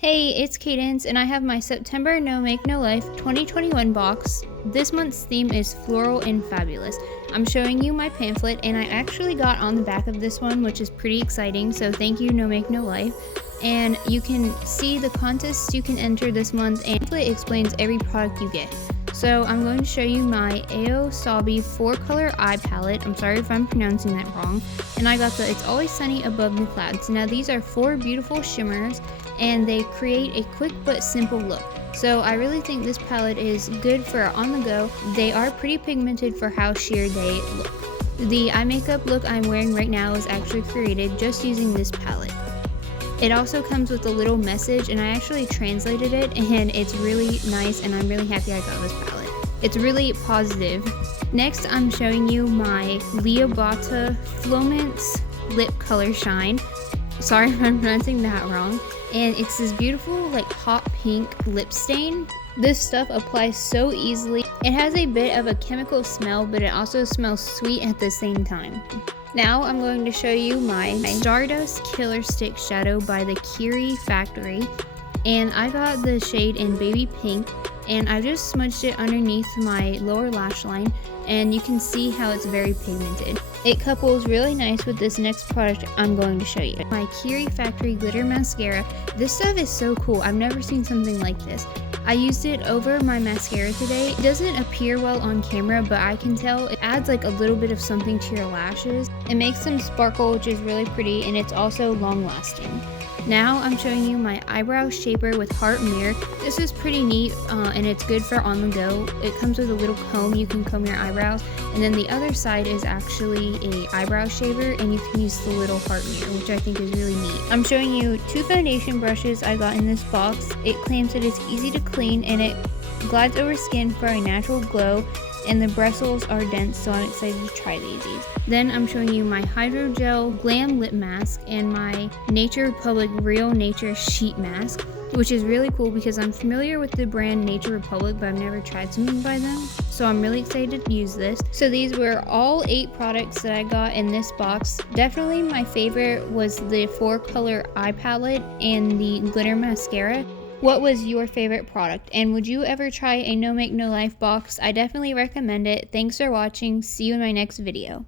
Hey, it's Kaydence, and I have my September No Make No Life 2021 box. This month's theme is Floral and Fabulous. I'm showing you my pamphlet, and I actually got on the back of this one, which is pretty exciting, so thank you, No Make No Life. And you can see the contests you can enter this month, and it explains every product you get. So I'm going to show you my Aosabi 4-color eye palette. I'm sorry if I'm pronouncing that wrong. And I got the It's Always Sunny Above the Clouds. Now these are 4 beautiful shimmers, and they create a quick but simple look. So I really think this palette is good for on the go. They are pretty pigmented for how sheer they look. The eye makeup look I'm wearing right now is actually created just using this palette. It also comes with a little message, and I actually translated it, and it's really nice, and I'm really happy I got this palette. It's really positive. Next, I'm showing you my Liobata Flomance Lip Color Shine. Sorry if I'm pronouncing that wrong. And it's this beautiful like hot pink lip stain. This stuff applies so easily. It has a bit of a chemical smell, but it also smells sweet at the same time. Now I'm going to show you my Stardust Killer Stick Shadow by the Kirei factory. And I got the shade in baby pink, and I just smudged it underneath my lower lash line, and you can see how it's very pigmented. It couples really nice with this next product I'm going to show you. My Kirei Factory Glitter Mascara. This stuff is so cool. I've never seen something like this. I used it over my mascara today. It doesn't appear well on camera, but I can tell it adds like a little bit of something to your lashes. It makes them sparkle, which is really pretty, and it's also long lasting. Now I'm showing you my eyebrow shaper with heart mirror. This is pretty neat, and it's good for on the go. It comes with a little comb. You can comb your eyebrows, and then the other side is actually a eyebrow shaver, and you can use the little heart mirror, which I think is really neat. I'm showing you 2 foundation brushes I got in this box. It claims that it's easy to clean, and it glides over skin for a natural glow, and the bristles are dense, so I'm excited to try these. Then I'm showing you my hydrogel glam lip mask and my Nature Republic Real Nature sheet mask, which is really cool because I'm familiar with the brand Nature Republic, but I've never tried something by them, so I'm really excited to use this. So these were all 8 products that I got in this box. Definitely my favorite was the 4-color eye palette and the glitter mascara. What was your favorite product, and would you ever try a No Make No Life box? I definitely recommend it. Thanks for watching. See you in my next video.